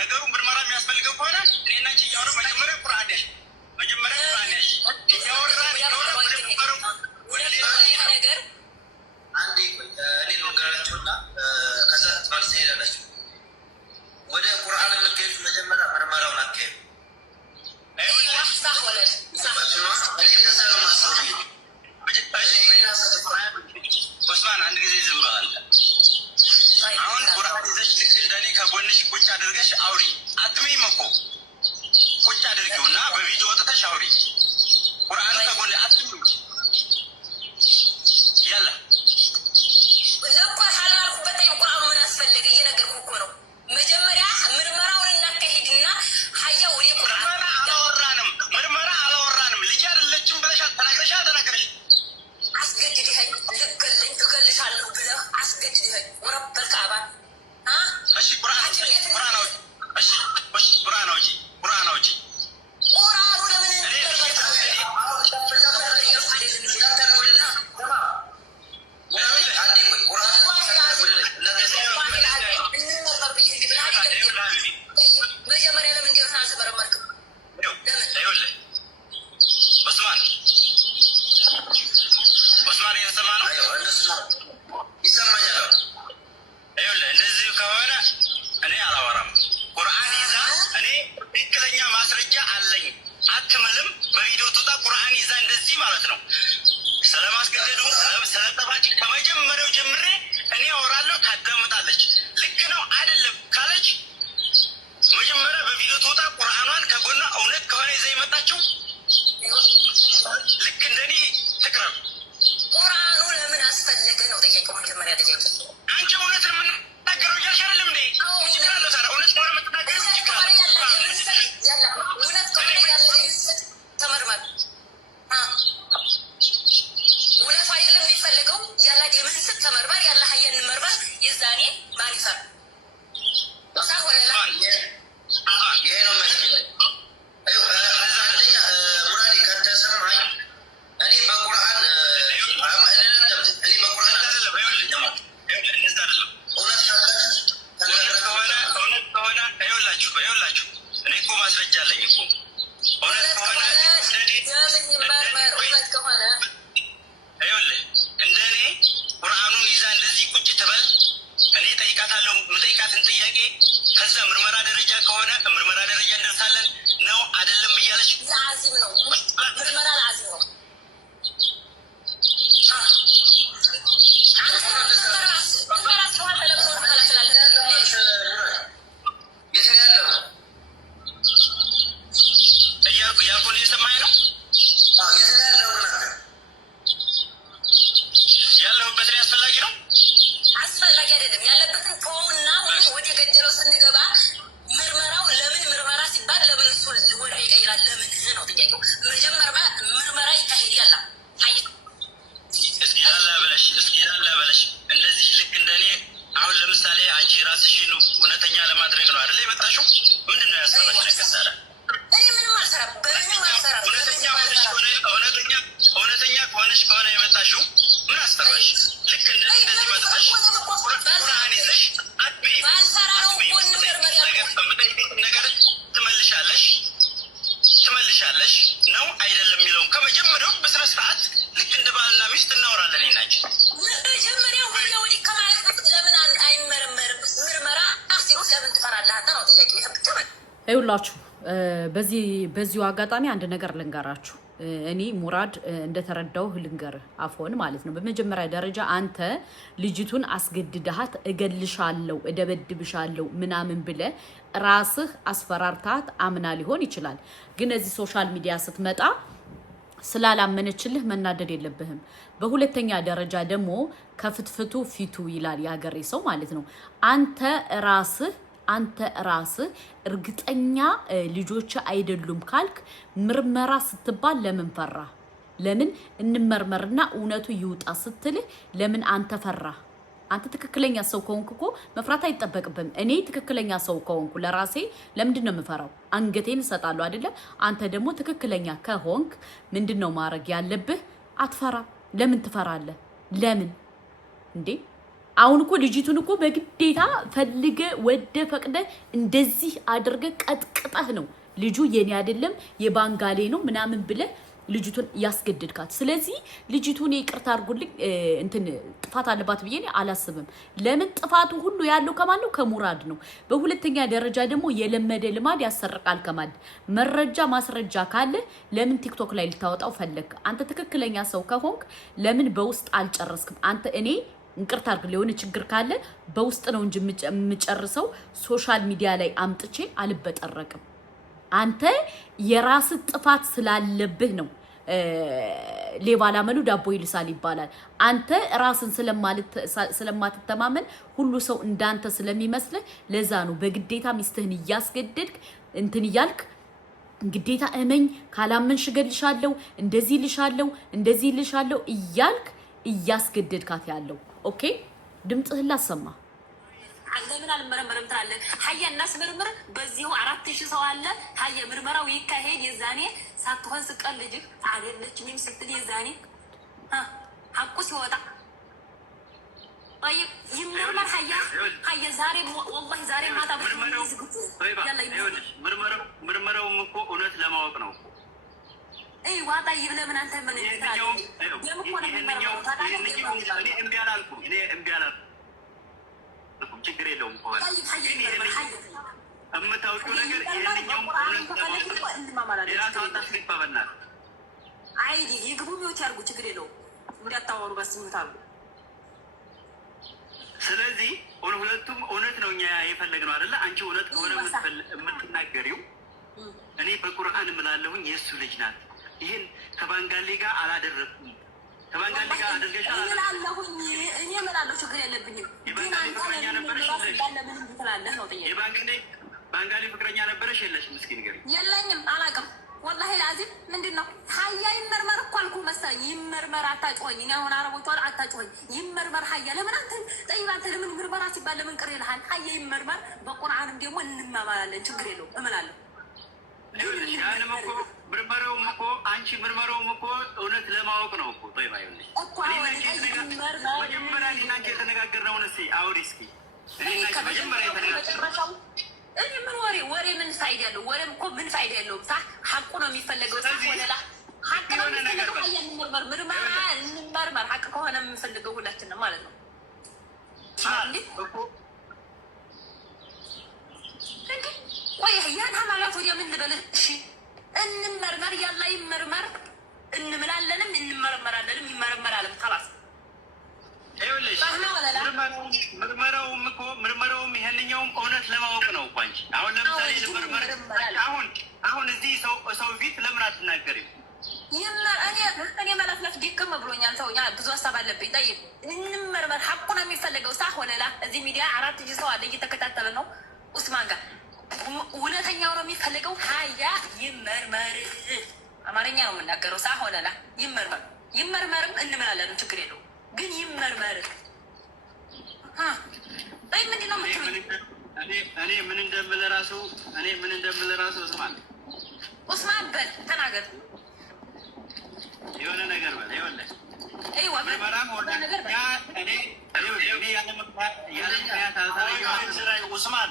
ነገሩ ምርመራ የሚያስፈልገው ከሆነ እኔና አንቺ እያወራን መጀመሪያ ቁርአን ያዥ እያወራን ነገር አንዴ እኔ ልንገራችሁና ከዛ ትመልስ ሄዳላችሁ። ወደ ቁርአን የምትሄዱ መጀመሪያ ምርመራውን አካሄዱ። ኡስማን አንድ ጊዜ ዝም በል። አሁን ቁርአን ይዘሽ እንደኔ ከጎንሽ ቁጭ አድርገሽ አውሪ። አትሚም እኮ ቁጭ አድርጊውና በቪዲዮ ወጥተሽ አውሪ። ቁርአን ከጎን አትሚም ያላ ለቆ ሐላልኩበት ቁርአኑ ምን አስፈልገ እየነገርኩ እኮ ነው። መጀመሪያ ምርመራውን እናካሂድና ሀያ ወደ ቁርአን ምርመራ አላወራንም። ልጅ አይደለችም ብለሽ ተናግረሽ አስገድደኸኝ ልገለኝ እገልሻለሁ ብለህ አስገድደኸኝ ወረበል ከአባ እሺ ቁርአን አውጪ ቁርአኑ ለምን መጀመሪያ ለምን እንዲሆን አልተመረመርክም? ኡስማን እየሰማ ነው? ይሰማኛል። እንደዚህ ከሆነ እኔ አላወራም። ቁርአን ይዛ እኔ ትክክለኛ ማስረጃ አለኝ አትምልም። በቪዲዮ ትውጣ ቁርአን ይዛ እንደዚህ ማለት ነው። ስለማስገደዱ ስለጠባጭ ከመጀመሪያው ጀምሬ እኔ አወራለሁ፣ ታዳምጣለች። ልክ ነው አይደለም ካለች መጀመሪያ በቪዲዮ ትውጣ ቁርአኗን ከጎኗ እውነት ከሆነ ይዛ የመጣችው ልክ እንደኔ ትቅረብ። ቁርአኑ ለምን አስፈለገ ነው ጥያቄው። መጀመሪያ ጥያቄ አንቺ እውነት የምናገረው እያልሽ አይደለም እንዴ? እውነት ከሆነ የምትናገረው ተመርመር። እውነቱ አይደለም የሚፈልገው ያላ የምንስት ተመርመር ያላ ሀየን መርመር የዛኔ ማን ይፈር ይሄ ነው መስለኝ። አንደኛ ሙራዲ ከተሰማኝ እኔ በቁርአን ይኸውላችሁ እኔ እኮ ማስረጃ አለኝ እኮ እውነት ከሆነ ይኸውልህ እንደኔ ቁርአኑን ይዛ እንደዚህ ቁጭ ትበል። እኔ ጠይቃታለሁ የምጠይቃትን ጥያቄ። ከዛ ምርመራ ደረጃ ከሆነ ምርመራ ደረጃ እንደርሳለን ነው አይደለም እያለች ለአዚም ነው ምርመራ ለአዚም ነው። እያልኩ እየሰማኸኝ ነው? ያለሁበትን አስፈላጊ ነው አስፈላጊ አይደለም። ያለበትን ተወውና ወደ ገደለው ስንገባ ምርመራው ለምን ምርመራ ሲባል ለምን እሱ ወደ ይቀይራል? ለምን ነው ጥያቄው። መጀመሪያ ምርመራ ይካሄድ ያላ እስኪ ላላ በለሽ እንደዚህ ልክ እንደኔ አሁን ለምሳሌ አንቺ ራስሽን እውነተኛ ለማድረግ ነው አይደል የመጣሽው? ምንድን ነው ያሰራሽ ነገር ታዲያ? እኔ ምንም አልሰራም፣ በምንም አልሰራም። እውነተኛ ከሆነሽ ከሆነ የመጣሽው ምን አሰራሽ? ልክ እንደዚህ መጥተሽ ቁርአን ይዘሽ ባልሰራ ነው እኮ ነገር ትመልሻለሽ ነው አይደለም የሚለውን ከመጀመሪያው በስነ ስርዓት ልክ እንደ ባልና ሚስት እናወራለን። ይናች መጀመሪያ ወዲህ ከማለት በፊት ለምን አይመረመርም? ምርመራ ሲሉ ለምን ትፈራለህ ነው ጥያቄ። ይኸውላችሁ በዚሁ አጋጣሚ አንድ ነገር ልንገራችሁ። እኔ ሙራድ እንደተረዳው ልንገር አፎን ማለት ነው። በመጀመሪያ ደረጃ አንተ ልጅቱን አስገድደሃት እገልሻለሁ እደበድብሻለሁ ምናምን ብለ ራስህ አስፈራርታት አምና ሊሆን ይችላል። ግን እዚህ ሶሻል ሚዲያ ስትመጣ ስላላመነችልህ መናደድ የለብህም። በሁለተኛ ደረጃ ደግሞ ከፍትፍቱ ፊቱ ይላል የሀገሬ ሰው ማለት ነው። አንተ ራስህ እርግጠኛ ልጆች አይደሉም ካልክ ምርመራ ስትባል ለምን ፈራ? ለምን እንመርመርና እውነቱ ይውጣ ስትል ለምን አንተ ፈራ? አንተ ትክክለኛ ሰው ከሆንክ እኮ መፍራት አይጠበቅብም። እኔ ትክክለኛ ሰው ከሆንኩ ለራሴ ለምንድነው የምፈራው? አንገቴን እሰጣለሁ አይደለ? አንተ ደግሞ ትክክለኛ ከሆንክ ምንድነው ማድረግ ያለብህ? አትፈራ። ለምን ትፈራለህ? ለምን እንዴ? አሁን እኮ ልጅቱን እኮ በግዴታ ፈልገ ወደ ፈቅደ እንደዚህ አድርገ ቀጥቅጠህ ነው ልጁ የኔ አይደለም የባንጋሌ ነው ምናምን ብለ ልጅቱን ያስገድድካት። ስለዚህ ልጅቱን ይቅርታ አድርጉልኝ እንትን ጥፋት አለባት ብዬ አላስብም። ለምን ጥፋቱ ሁሉ ያለው ከማን ነው? ከሙራድ ነው። በሁለተኛ ደረጃ ደግሞ የለመደ ልማድ ያሰርቃል ከማን መረጃ ማስረጃ ካለ ለምን ቲክቶክ ላይ ልታወጣው ፈለግ? አንተ ትክክለኛ ሰው ከሆንክ ለምን በውስጥ አልጨረስክም? አንተ እኔ እንቅርታ አድርግ ለሆነ ችግር ካለ በውስጥ ነው እንጂ የምጨርሰው ሶሻል ሚዲያ ላይ አምጥቼ አልበጠረቅም። አንተ የራስ ጥፋት ስላለብህ ነው ሌባ ላመሉ ዳቦ ይልሳል ይባላል። አንተ ራስን ስለማትተማመን ሁሉ ሰው እንዳንተ ስለሚመስልህ ለዛ ነው በግዴታ ሚስትህን እያስገደድክ እንትን እያልክ ግዴታ እመኝ ካላመንሽ እገልሻለሁ እንደዚህ ልሻለሁ እያልክ እያስገደድካት ያለው። ኦኬ ድምጽህን ላሰማ። ለምን አልመረመረም ትላለህ? ሀያ እናስመርምር። በዚሁ 4000 ሰው አለ። ሀያ ምርመራው ይካሄድ። የዛኔ ሳትሆን ስቀል ልጅህ አይደለችም ስትል የዛኔ ሀቁ ሲወጣ ይመርመር። ሀያ ዛሬ ወላሂ ዛሬ ማታ ምርመራውም እኮ እውነት ለማወቅ ነው። ዋጣ ይብለ ምን አንተ ምን ይታረጋል? ችግር የለውም። የምታውቂው ነገር ይሄንኛው ሌላ ታዋጣሽ ሊባበናል አይዲ ይግቡ ሚውት ያርጉ ችግር የለውም። እንዳታወሩ በስምት አሉ። ስለዚህ ሁለቱም እውነት ነው እኛ የፈለግነው አይደለ? አንቺ እውነት ከሆነ የምትናገሪው እኔ በቁርአን እምላለሁኝ የእሱ ልጅ ናት። ይህን ከባንጋሌ ጋር አላደረኩም። ከባንጋሌ ጋር አድርገሻል እላለሁኝ። እኔ እምላለሁ ችግር የለብኝም። የባንጋሌ ፍቅረኛ ነበረሽ ባንጋሌ ፍቅረኛ ነበረሽ የለሽም? እስኪ ንገሪኝ። የለኝም፣ አላውቅም። ወላሂ ላዚም ምንድን ነው ሀያ ይመርመር እኮ አልኩህ መሰለኝ። ይመርመር አታጭሆኝ። እኔ አሁን አረቦቿ አታጭሆኝ። ይመርመር ሀያ ለምን አንተ ጠይባ አንተ ለምን ምርመራ ሲባል ለምን ቅር ይልሃል? ሀያ ይመርመር። በቁርአንም ደግሞ እንማማላለን። ችግር የለውም እምላለሁ። ያንም እኮ ምርመራውም እኮ እውነት ለማወቅ ነው እኮ ጠይባ ይሆንልሽ እኮ መጀመሪያ ሊና የተነጋገርነውን እስኪ አውሪ እስኪ መጀመሪያ የተነጋገርነው እኔ ምን ወሬ ምን ፋይዳ ያለው? ወሬም እኮ ምን ፋይዳ ያለው? ሀቁ ነው የሚፈለገው። ወለላ ሀቅ ነው የሚፈለገው። እንመርመር ሀቅ ከሆነ የምንፈልገው ሁላችንም ማለት ነው። ቆይ ያን ሀማላት ወዲያ ምን ልበልህ? እሺ እንመርመር፣ ያላ ይመርመር። እንምላለንም እንመረመራለንም ይመረመራልም። ከላስ ምርመራውም ይሄንኛውም እውነት ለማወቅ ነው እኮ አንቺ አሁን ለምሳሌ አሁን እዚህ ሰው ፊት ለምን አትናገሪም? እኔ መለፍለፍ ድክም ብሎኛል። ሰው ብዙ ሀሳብ አለብኝ። ጠይቅ እንመርመር። ሀቁ ነው የሚፈለገው። ሳ ሆነላ እዚህ ሚዲያ 4000 ሰው አለ እየተከታተለ ነው። ኡስማን ጋር እውነተኛው ነው የሚፈለገው። ሀያ ይመርመር። አማርኛ ነው የምናገረው። ሳ ሆነላ ይመርመርም እንምላለን። ችግር የለውም ግን ይመርመር። አይ ምንድን ነው የምትሉኝ? እኔ ምን እንደምል እራሱ ኡስማን በል ተናገር። የሆነ ነገር በል ይኸውልህ ኡስማን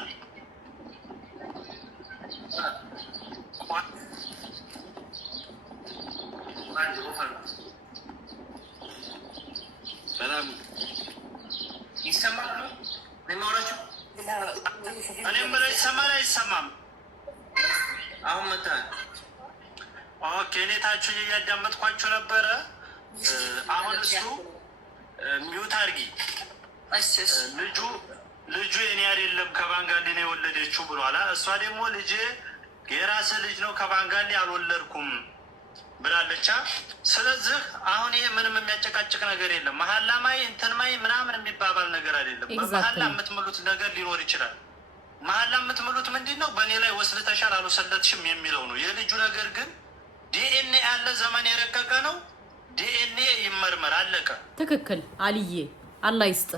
በጣም ይሰማል ነው ማውራችሁ። እኔም ብለህ ይሰማል አይሰማም? አሁን መጣህ። ኦኬ እኔ ታችሁ እያዳመጥኳችሁ ነበረ። አሁን እሱ ሚውት አድርጊ። ልጁ የኔ አይደለም ከባንጋሌ ነው የወለደችው ብሏላ። እሷ ደግሞ ልጅ የራስህ ልጅ ነው ከባንጋሌ አልወለድኩም ብላለቻ። ስለዚህ አሁን ይሄ ምንም የሚያጨቃጭቅ ነገር የለም። መሀላ ማይ እንትን ማይ ምናምን የሚባባል ነገር አይደለም። በመሀላ የምትምሉት ነገር ሊኖር ይችላል። መሀላ የምትምሉት ምንድን ነው? በእኔ ላይ ወስልተሻል አልወሰለትሽም የሚለው ነው። የልጁ ነገር ግን ዲኤንኤ ያለ ዘመን የረቀቀ ነው። ዲኤንኤ ይመርመር፣ አለቀ። ትክክል አልዬ፣ አላህ ይስጥ።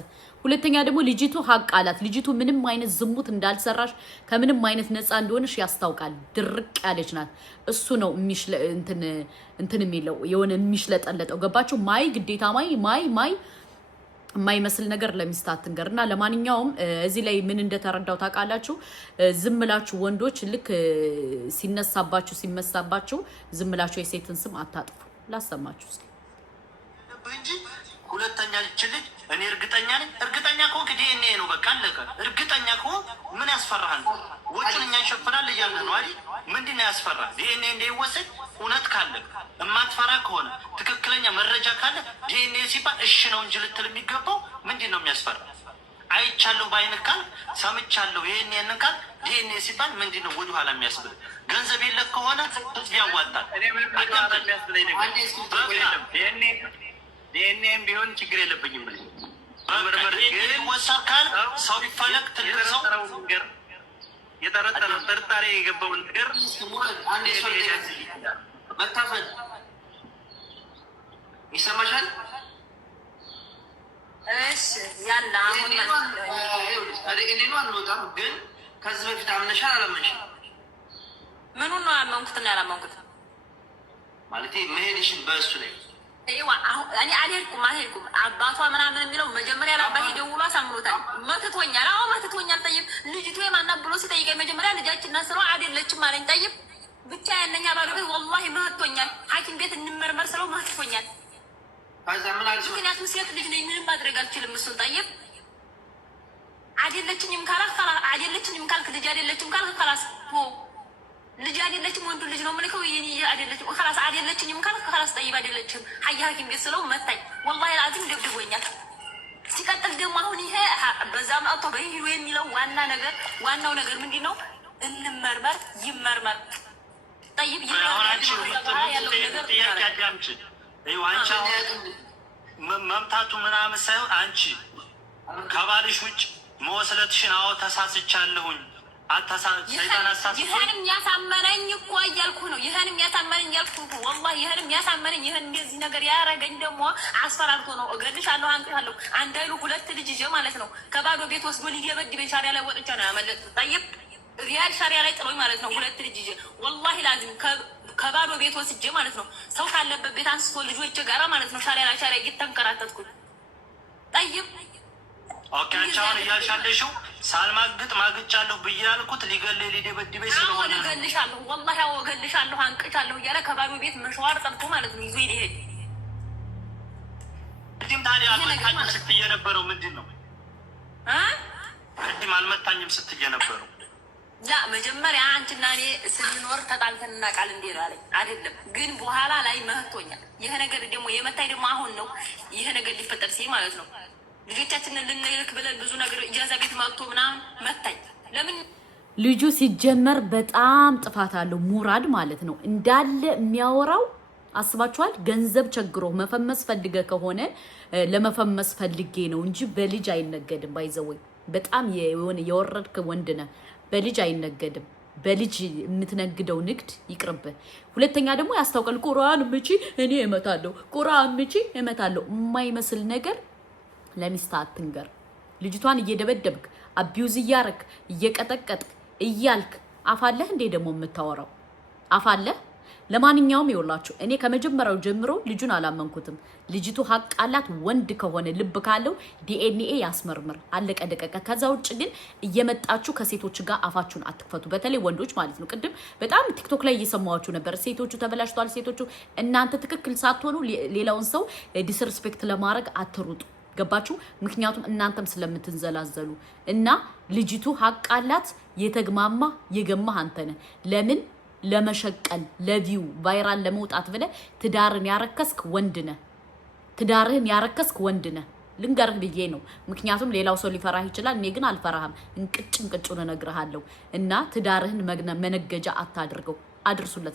ሁለተኛ ደግሞ ልጅቱ ሀቅ አላት። ልጅቱ ምንም አይነት ዝሙት እንዳልሰራሽ ከምንም አይነት ነፃ እንደሆነሽ ያስታውቃል። ድርቅ ያለች ናት። እሱ ነው እንትን የሚለው የሆነ የሚሽለጠለጠው። ገባችሁ? ማይ ግዴታ ማይ የማይመስል ነገር ለሚስት አትንገርና ለማንኛውም እዚህ ላይ ምን እንደተረዳው ታውቃላችሁ? ዝም ብላችሁ ወንዶች ልክ ሲነሳባችሁ ሲመሳባችሁ ዝም ብላችሁ የሴትን ስም አታጥፉ። ላሰማችሁ እስኪ እንጂ ሁለተኛ ልጅ እኔ እርግጠኛ ነኝ። እርግጠኛ ከሆንክ ዲኤንኤ ነው በቃ አለቀ። እርግጠኛ ከሆንክ ምን ያስፈራሃል? ወጪውን እኛ እንሸፍናል እያለ ነው አይደል? ምንድን ነው ያስፈራል? ዲኤንኤ እንደይወሰድ እውነት ካለ እማትፈራ ከሆነ ትክክለኛ መረጃ ካለ ዲኤንኤ ሲባል እሺ ነው እንጂ ልትል የሚገባው ምንድን ነው የሚያስፈራ? አይቻለሁ ባይንህ ካልክ ሰምቻለሁ ይሄን ካልክ ዲኤንኤ ሲባል ምንድን ነው ወደኋላ የሚያስብል? ገንዘብ የለህ ከሆነ ህዝብ ያዋጣል። ዲኤንኤም ቢሆን ችግር የለብኝም። ምርምር ግን ወሳር ካልክ ሰው ቢፈለግ ትልቅ ሰው የጠረጠረው ጥርጣሬ የገባውን ነገር አንዴ ሰው መታፈን ይሰማሻል? እሺ ያላ አሁን እኔኑ አንወጣም። ግን ከዚህ በፊት አምነሻል አላመንሽም? ምኑን ነው ያመንኩትና ያላመንኩት? ማለት መሄድሽን በእሱ ላይ እኔ አልሄድኩም አባቷ ምናምን የሚለው መጀመሪያ ለአባቴ ደውሎ አሳምሮታል። መትቶኛል። አዎ መትቶኛል። ጠይብ ልጅቱ የማናት ብሎ ሲጠይቀኝ መጀመሪያ ልጃችን ናት ስለው አይደለችም አለኝ። ጠይብ ብቻ ያነኛ ባዶ ቤት ወላሂ መትቶኛል። ሐኪም ቤት እንመርመር ስለው መትቶኛል። ምክንያቱም ሴት ልጅ ነኝ ምንም ማድረግ አልችልም። እሱን ጠይብ አይደለችኝም ካልክ ልጅ አይደለችም ካልክ ከላስ ልጅ አይደለችም ወንዱ ልጅ ነው ምልከው ይሄ አይደለችም خلاص አይደለችኝም ካልክ خلاص ጠይብ አይደለችም ሐኪም ቤት ስለው መታኝ። ወላሂ ላዚም ደብድቦኛል። ሲቀጥል ደግሞ አሁን ይሄ በዛም አውቶ በይሁ የሚለው ዋናው ነገር ምንድነው? እንመርመር ይመርመር። ጠይብ ያለው ነገር ያዳምጪ አንቺ መምታቱ ምናምን ሳይሆን አንቺ ከባልሽ ውጭ መወስለትሽን አዎ ተሳስቻለሁኝ ይህንም ያሳመነኝ እኮ እያልኩ ነው። ይህንም ያሳመነኝ እያልኩ ወላሂ ይህንም ያሳመነኝ ይህን እንደዚህ ነገር ያረገኝ ደግሞ አስፈራርቶ ነው። እገልሻለሁ፣ አንቅሻለሁ። አንድ አይሉ ሁለት ልጅ ይዤ ማለት ነው ከባዶ ቤት ወስዶ ሊደበድበኝ ሻሪያ ላይ ወጥቼ ነው ያመለጥኩት። ጠይብ ሪያድ ሻሪያ ላይ ጥሎኝ ማለት ነው ሁለት ልጅ ይዤ ወላሂ ላዚም ከባዶ ቤት ወስጄ ማለት ነው ሰው ካለበት ቤት አንስቶ ልጆቼ ጋራ ማለት ነው ሻሪያ እየተንከራተትኩኝ ጠይብ ኦኬ አንቻውን እያልሻለሽው ሳልማግጥ ማግጫለሁ ብያልኩት ሊገለኝ ሊደበድበኝ ስለሆነ ነው። እገልሻለሁ ወላሂ እገልሻለሁ አንቅሻለሁ እያለ ከባዶ ቤት መሸዋር ጠብቶ ማለት ነው ይዞ ይሄድ። ቅድም ታዲያ አልመታኝም ስትይ የነበረው ምንድን ነው? ቅድም አልመታኝም ስትይ የነበረው ላ መጀመሪያ አንቺና እኔ ስንኖር ተጣልተን እናውቃለን እንዴ አለኝ አይደለም። ግን በኋላ ላይ መህቶኛል። ይሄ ነገር ደግሞ የመታይ ደግሞ አሁን ነው ይሄ ነገር ሊፈጠር ሲል ማለት ነው ልጆቻችንን ልንልክ ብለን ብዙ ነገር ኢጃዛ ቤት ማጥቶ ምናምን መታኝ። ለምን ልጁ ሲጀመር በጣም ጥፋት አለው ሙራድ ማለት ነው። እንዳለ የሚያወራው አስባችኋል? ገንዘብ ቸግሮ መፈመስ ፈልገ ከሆነ ለመፈመስ ፈልጌ ነው እንጂ በልጅ አይነገድም። ባይዘወይ በጣም የሆነ የወረድክ ወንድ ነህ። በልጅ አይነገድም። በልጅ የምትነግደው ንግድ ይቅርብ። ሁለተኛ ደግሞ ያስታውቃል። ቁርአን ምጪ እኔ እመታለሁ፣ ቁርአን ምጪ እመታለሁ። የማይመስል ነገር ለሚስት አትንገር። ልጅቷን እየደበደብክ አቢዩዝ እያረክ እየቀጠቀጥክ እያልክ አፋለህ እንዴ ደግሞ የምታወራው አፋለህ። ለማንኛውም ይወላችሁ እኔ ከመጀመሪያው ጀምሮ ልጁን አላመንኩትም። ልጅቱ ሀቅ አላት። ወንድ ከሆነ ልብ ካለው ዲኤንኤ ያስመርምር፣ አለቀ ደቀቀ። ከዛ ውጭ ግን እየመጣችሁ ከሴቶች ጋር አፋችሁን አትክፈቱ። በተለይ ወንዶች ማለት ነው። ቅድም በጣም ቲክቶክ ላይ እየሰማችሁ ነበር። ሴቶቹ ተበላሽቷል፣ ሴቶቹ እናንተ ትክክል ሳትሆኑ ሌላውን ሰው ዲስሪስፔክት ለማድረግ አትሩጡ። ገባችሁ? ምክንያቱም እናንተም ስለምትንዘላዘሉ እና ልጅቱ ሀቅ አላት። የተግማማ የገማህ አንተ ነህ። ለምን ለመሸቀል ለቪው ቫይራል ለመውጣት ብለህ ትዳርን ያረከስክ ወንድ ነህ። ትዳርህን ያረከስክ ወንድ ነህ። ልንገርህ ብዬ ነው። ምክንያቱም ሌላው ሰው ሊፈራህ ይችላል። እኔ ግን አልፈራህም። እንቅጭ እንቅጩን እነግርሃለሁ። እና ትዳርህን መነገጃ አታድርገው። አድርሱለት።